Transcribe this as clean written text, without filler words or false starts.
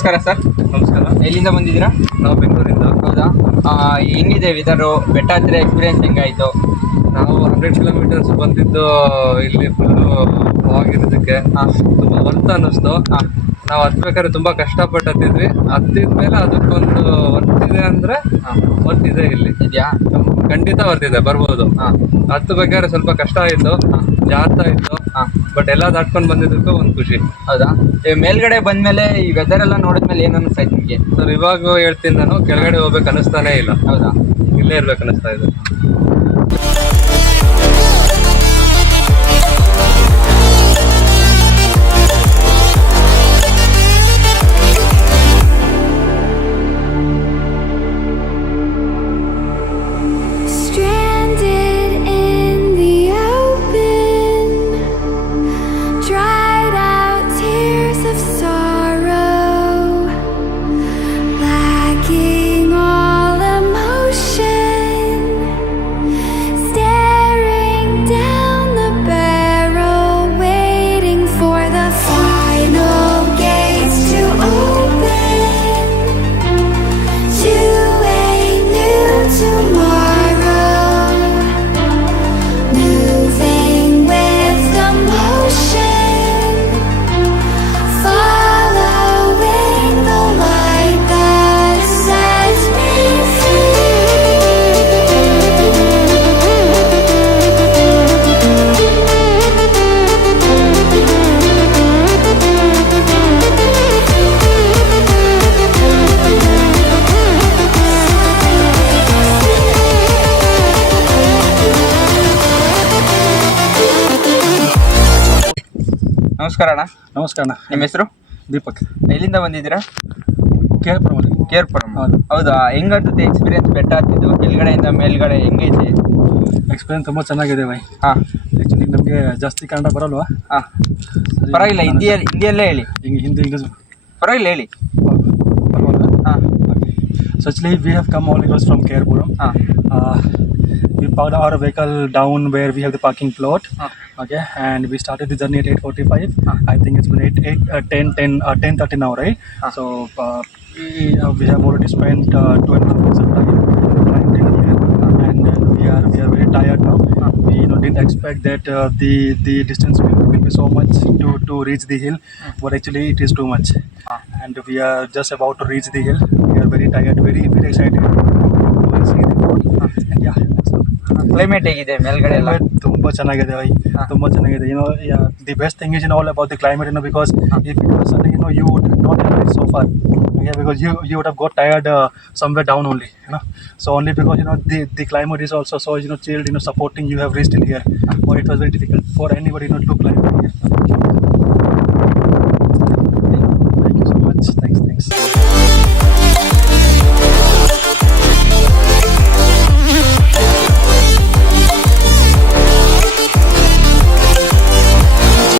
ನಮಸ್ಕಾರ ಸರ್. ನಮಸ್ಕಾರ. ಎಲ್ಲಿಂದ ಬಂದಿದ್ದೀರಾ? ನಾವು ಬೆಂಗಳೂರಿಂದ. ಹೌದಾ? ಹೆಂಗಿದೆ ವೆದರು? ಬೆಟ್ಟ ಹತ್ತಿರ ಎಕ್ಸ್ಪೀರಿಯನ್ಸ್ ಹೆಂಗಾಯಿತು? ನಾವು 100 ಕಿಲೋಮೀಟರ್ಸ್ ಬಂದಿದ್ದು ಇಲ್ಲಿ ಫುಲ್ಲು ಆಗಿರೋದಕ್ಕೆ ತುಂಬ ವರ್ತ್ ಅನ್ನಿಸ್ತು. ನಾವು ಹತ್ಬೇಕಾದ್ರೆ ತುಂಬ ಕಷ್ಟಪಟ್ಟು ಹತ್ತಿದ್ವಿ. ಹತ್ತಿದ ಮೇಲೆ ಅದಕ್ಕೊಂದು ವರ್ತ್ ಇದೆ ಅಂದರೆ ವರ್ತ್ ಇದೆ. ಇಲ್ಲಿ ಇದೆಯಾ? ಖಂಡಿತ ವರ್ತ್ ಇದೆ, ಬರ್ಬೋದು. ಹತ್ತಬೇಕಾದ್ರೆ ಸ್ವಲ್ಪ ಕಷ್ಟ ಆಯಿತು, ಜಾಸ್ತಿ ಆಯಿತು, ಬಟ್ ಎಲ್ಲ ದಾಟ್ಕೊಂಡು ಬಂದಿದ್ದಕ್ಕೂ ಒಂದು ಖುಷಿ. ಹೌದಾ? ಮೇಲ್ಗಡೆ ಬಂದಮೇಲೆ ಈ ವೆದರ್ ಎಲ್ಲ ನೋಡಿದ್ಮೇಲೆ ಏನು ಅನಿಸ್ತಾಯ್ತು ನಿಮಗೆ? ಸರ್ ಇವಾಗ ಹೇಳ್ತೀನಿ, ನಾನು ಕೆಳಗಡೆ ಹೋಗ್ಬೇಕು ಅನ್ನಿಸ್ತಾನೇ ಇಲ್ಲ. ಹೌದಾ? ಇಲ್ಲೇ ಇರ್ಬೇಕು ಅನ್ನಿಸ್ತಾ ಇದೆ. ನಮಸ್ಕಾರ ಅಣ್ಣ. ನಮಸ್ಕಾರ ಅಣ್ಣ. ನಿಮ್ಮ ಹೆಸರು? ದೀಪಕ್. ಎಲ್ಲಿಂದ ಬಂದಿದ್ದೀರಾ? ಕೇರ್ಪುರಂ. ಹೌದಾ? ಹೆಂಗತ್ತದೆ ಎಕ್ಸ್ಪೀರಿಯನ್ಸ್ ಬೆಟ್ಟ ಹತ್ತಿದ್ದು? ಕೆಳಗಡೆಯಿಂದ ಮೇಲ್ಗಡೆ ಹೆಂಗೈತೆ ಎಕ್ಸ್ಪೀರಿಯನ್ಸ್? ತುಂಬ ಚೆನ್ನಾಗಿದೆ ಬೈ. ಆ್ಯಕ್ಚುಲಿ ನಮಗೆ ಜಾಸ್ತಿ ಕನ್ನಡ ಬರಲ್ವಾ? ಪರವಾಗಿಲ್ಲ, ಹಿಂದಿಯಲ್ಲೇ ಹೇಳಿ. ಹಿಂದಿ ಇಂಗ್ಲೀಷ್ ಪರವಾಗಿಲ್ಲ, ಹೇಳಿ. So actually we have come all across from Kerpuram. We parked our vehicle down where we have the parking plot. Okay, and we started the journey at 8:45. I think it's been 10:30 now, right? So we have already spent 2.5 hours of time here, and we are very tired now. We didn't expect that the distance will be so much to reach the hill, but actually it is too much. And we are just about to reach the hill. We are very tired, very excited to see the fort. And yeah, that's all. Climate ಹೇಗಿದೆ ಮೇಲ್ಗಡೆ ಎಲ್ಲ? ತುಂಬ ಚೆನ್ನಾಗಿದೆ ಬೈ, ತುಂಬ ಚೆನ್ನಾಗಿದೆ. The best thing is all about the climate, because if it was sunny, you would not have reached so far. Yeah, because you would have got tired somewhere down only, So only because the climate is also so chilled, supporting, you have reached in here. Or it was very difficult for anybody to climb here. Thank you so much. Thanks.